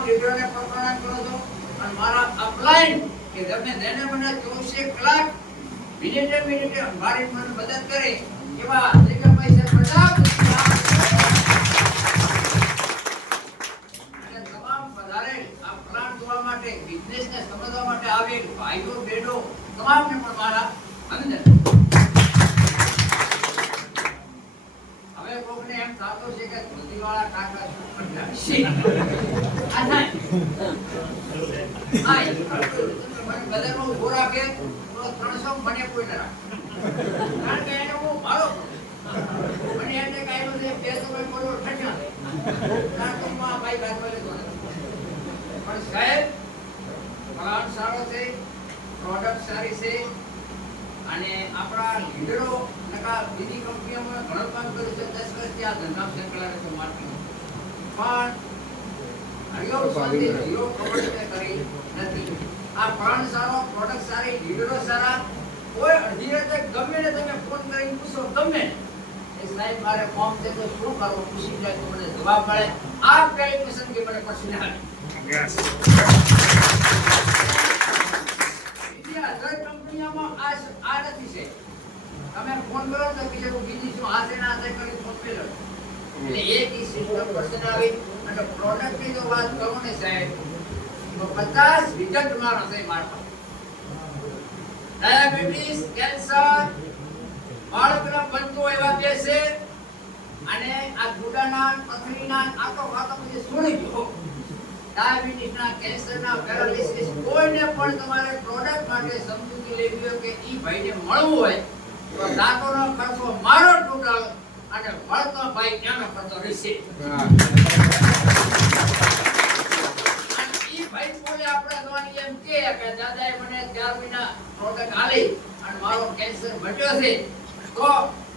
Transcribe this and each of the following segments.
તમામ પ્રણામ કરું છું. અને મારા અપલાઈન કે તમે જેને મને ચોવીસે કલાક, મિનિટે મિનિટે મારી મને મદદ કરે એવા ત્રિકમભાઈ પૈસા પ્રતાપ તમામ વધારે આ પ્લાન જોવા માટે બિઝનેસને સમજવા માટે આવેલ ભાઈઓ, બહેનો, તમામને પણ મારા અભિનંદન હવે કોકને એમ થતું છે કે ધોતીવાળા કાકા શું કરતા હશે? આ થાય. હા, એ ખરું. મને બજારમાં ઊભો રાખે તો 300 મને કોઈ ના કારણ કે એને હું ભાડો મને એને કાંઈ નથી, બે તો કોઈ બોલો ઠઠ્ઠા નહીં. કારણ કે હું આ ભાઈ બાજુમાં લેતો પણ સાહેબ પ્લાન્ટ સારો છે પ્રોડક્ટ સારી છે અને આપણા લીડરો નકા બીજી કંપનીઓમાં ઘણું કામ કર્યું છે દસ વર્ષથી આ ધંધામાં સંકળાયેલો છે માર્કેટિંગ પણ કરી નથી. આ પ્લાન્ટ સારો પ્રોડક્ટ સારી લીડરો સારા કોઈ અડધી ગમે ને તમે ફોન કરીને પૂછો ગમે. એ સાહેબ મારે ફોર્મ છે તો શું કરવું? પૂછી જાય તો મને જવાબ મળે. આ પેલી પસંદગી મને પછી ના આ નથી છે. તમે ફોન કરો તો બીજું બીજી શું હાથે ના હાથે કરી ફોન પે એટલે એક સિસ્ટમ પસંદ અને પ્રોડક્ટની જો વાત કરું ને સાહેબ, તો પચાસ રિઝલ્ટ મારો છે મારા ડાયાબિટીસ, કેન્સર બાળકના બનતો એવા છે. અને આ ગુડાના પથરીના આ તો વાતો બધી છોડી દો ડાયાબિટીસના, કેન્સરના, પેરાલિસિસ, કોઈને પણ તમારે પ્રોડક્ટ માટે સમજૂતી લેવી હોય કે ઈ ભાઈને મળવું હોય, તો દાંતોનો ખર્ચો અને એનો ખર્ચો રહેશે. અને ઈ ભાઈ બોલે આપણે જોવાની એમ કે કે દાદાએ મને ચાર મહિના પ્રોડક્ટ આલી અને મારો કેન્સર ઘટ્યો છે. તો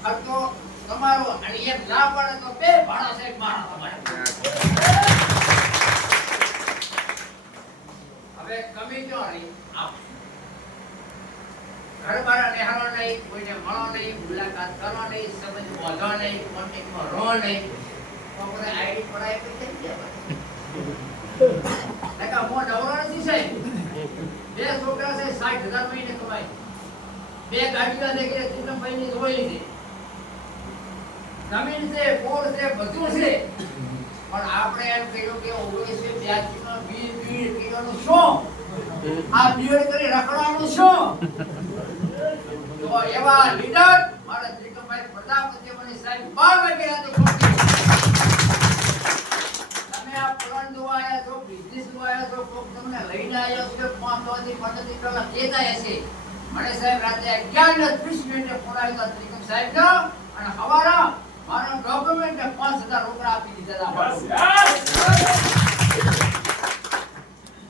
ખર્ચો તમારો અને એમ ના પડે તો બે ભાડા સાહેબ મારા તમારે. હવે કમી જો રહી? આપ. જમીન છે, બોર છે, બધું છે. પણ આપણે એમ કહ્યું કે ઓગણીસો બ્યાસીમાં બી બીડ કિલોનું શું? આ બીડ કરી રખડવાનું શું? તો એવા લીડર મારા ત્રિકમભાઈ પ્રજાપતિમણી સાહેબ બાર વાગે રાતે ફોન કર્યો. તમે આ જોવા આવ્યા છો બિઝનેસ આવ્યા છો તમને લઈને આવ્યો પાંચ વાગે પંદર કલાક કહેતા છે મને સાહેબ રાતે અગિયાર ને ત્રીસ મિનિટે ફોન આવ્યો હતો ત્રિકમ સાહેબ અને હવારા મારા ડોક્યુમેન્ટ ને પાંચ હજાર રોકડા આપી દીધા હતા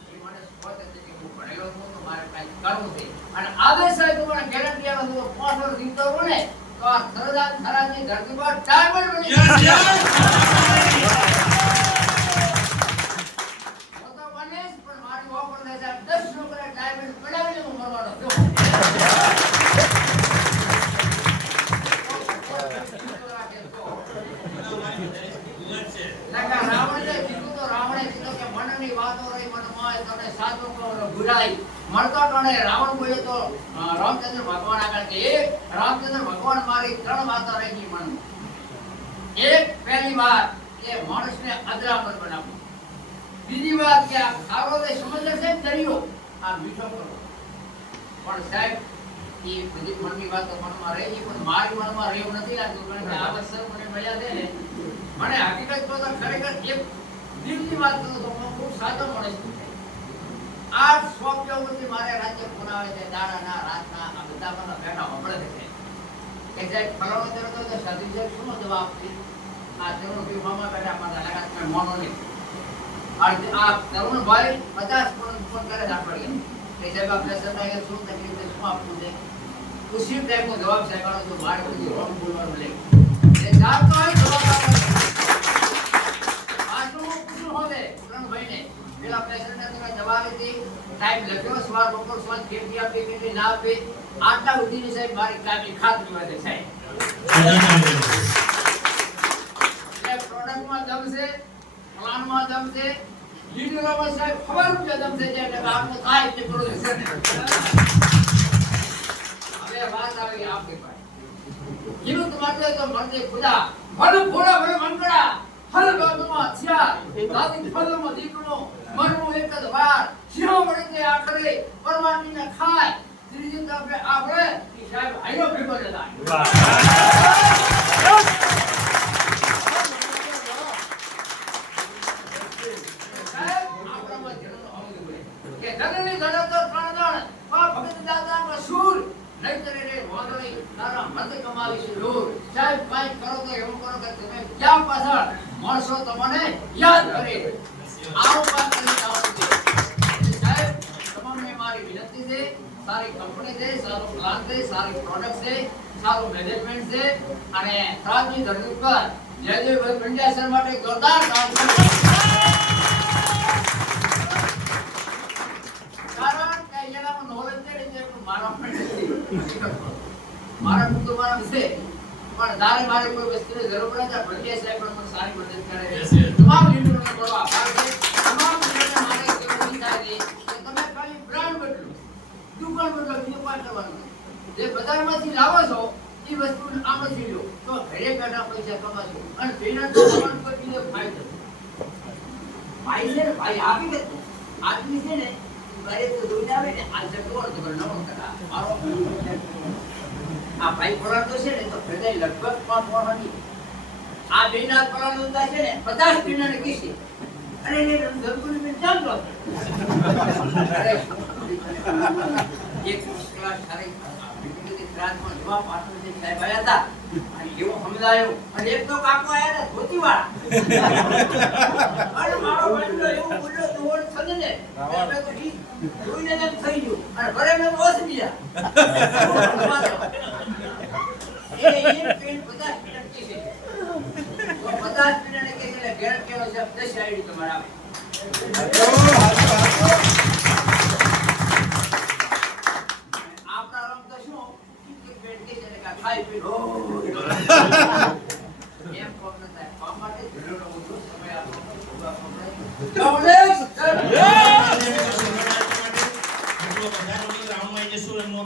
એ મને સ્પષ્ટ હતી કે હું ભણેલો છું તો મારે છે અને સાહેબ મને ગેરંટી આવે તો પાંચ વર્ષ ને, તો આ સરદાર થરાદની ધરતી પર ડાયમંડ બની ભૂલાઈ ટણે રાવણ બોલ્યો તો રામચંદ્ર ભગવાન આગળ કે રામચંદ્ર ભગવાન મારી ત્રણ વાતો રહી મનમાં એક પહેલી વાત કે માણસને અદરાપર બનાવવું બીજી વાત કે આ ખારો સમુદ્ર છે દરિયો, આ મીઠો કરો. પણ સાહેબ, એ બધી મનની વાતો મનમાં રહી પણ મારી મનમાં રહેવું નથી લાગતું, કારણ કે આ અવસર મને મળ્યા છે ને, મને હકીકત તો ખરેખર એક દિલની વાત કરું તો હું ખૂબ સાચો માણસ છું. શું જવાબ સાહેબ આપવું છે? ઉસી ટાઈપનો જવાબ સાહેબ તો જવાબ આપવાનો. પાછું પૂછું હવે પેલા પેશન્ટને તમે દવા લીધી ટાઈમ લખ્યો સવાર બપોર સાંજ કેટલી આપી કેટલી ના આપી. આટલા સુધીની સાહેબ મારી કામની ખાતરી વધે સાહેબ. પ્રોડક્ટમાં દમ છે પ્લાનમાં દમ છે લીડરોમાં સાહેબ ખબર છે દમ છે એટલે આપને થાય એટલે છે હવે વાત આવી આપની પાસે. જીવત માટે તો મરજે ખુદા. ભલે ભોળા ભલે મંગળા બાબમાં થયા દાદી ફલમાં દીકરો મરવું એક જ વાર સિંહો વળે તે આખરે પરવાનગીને ખાય ત્રીજી તરફે આપણે ઈ સાહેબ હાઈલો ભેગો જતા સાહેબ આપણામાં જન્મ આવવું જોઈએ. કે ધનની ધનતો ત્રણ દણ, પા ભગત દાદાનો શૂર. નહીંતર રે વાદળી તારા મત કમાવીશ લૂર. સાહેબ કાંઈ કરો તો એવું કરો કે તમે ક્યાં પાછળ માણસો તમને યાદ કરે. કામ કરી જવાનું છે. સાહેબ તમને મારી વિનંતી છે, સારી કંપની છે, સારો પ્લાન છે, સારી પ્રોડક્ટ છે, સારું મેનેજમેન્ટ છે. અને રાજની ધરતી ઉપર જયદેવભાઈ પંડ્યા સર માટે જોરદાર કામ કારણ કે એનામાં knowledge છે મારા મારા તો મારા છે પણ તારે મારે કોઈ વસ્તુની જરૂર પડે તો ભંડિયા સાહેબ પણ સારી મદદ કરે. Yes, છે yes. તમામ લીડરોને બડો આભાર છે. તમામ લીડરોને મારે એક થાય કે તમે ખાલી બ્રાન્ડ બદલો. દુકાન બદલો બીજું કાંઈ કરવાનું જે બજારમાંથી લાવો છો એ વસ્તુ આમાંથી લો. તો ઘરે બેઠા પૈસા કમાશો અને પેલા તો તમારો કોઈ બીજો ફાયદો ભાઈ છે ને ભાઈ આપી દે આદમી છે ને ઘરે તો દૂધ આવે ને આ જટોર તો નવો કરા મારો આ ભાઈ પરાતો છે ને તો હૃદય લગભગ પાંચ વર્ષની આ બેના પરાનો છે ને પચાસ પીણાને કીધી અરે એને ધરપુરી મેં ચાલ લો એક મુશ્કેલા સારી વિકૃતિ ક્લાસમાં જવા પાછળ જે સાહેબ આવ્યા હતા અને એવો સમજાયો. અને એક તો કાકો આયા હતા ધોતીવાળા. અને મારો એવું બોલ્યો તો ઓળ થને ને જોઈને થઈ ગયું. અને ઘરે મેં બીજા એ એક પેન પચાસ મિનિટ કે છે તો પચાસ મિનિટ કે છે એટલે ઘેર કેવો છે દસ આઈડી તમારા આવે આપણા રમતો શું એક પેન કે છે એટલે કાં ખાઈ પી લો એમ કોમ ન થાય કોમ માટે જરૂર ઓછો સમય આપવો ભોગવવા પડે. કમલેશ, એટલો બધાનો રાઉન્ડ આવી જશું એમનો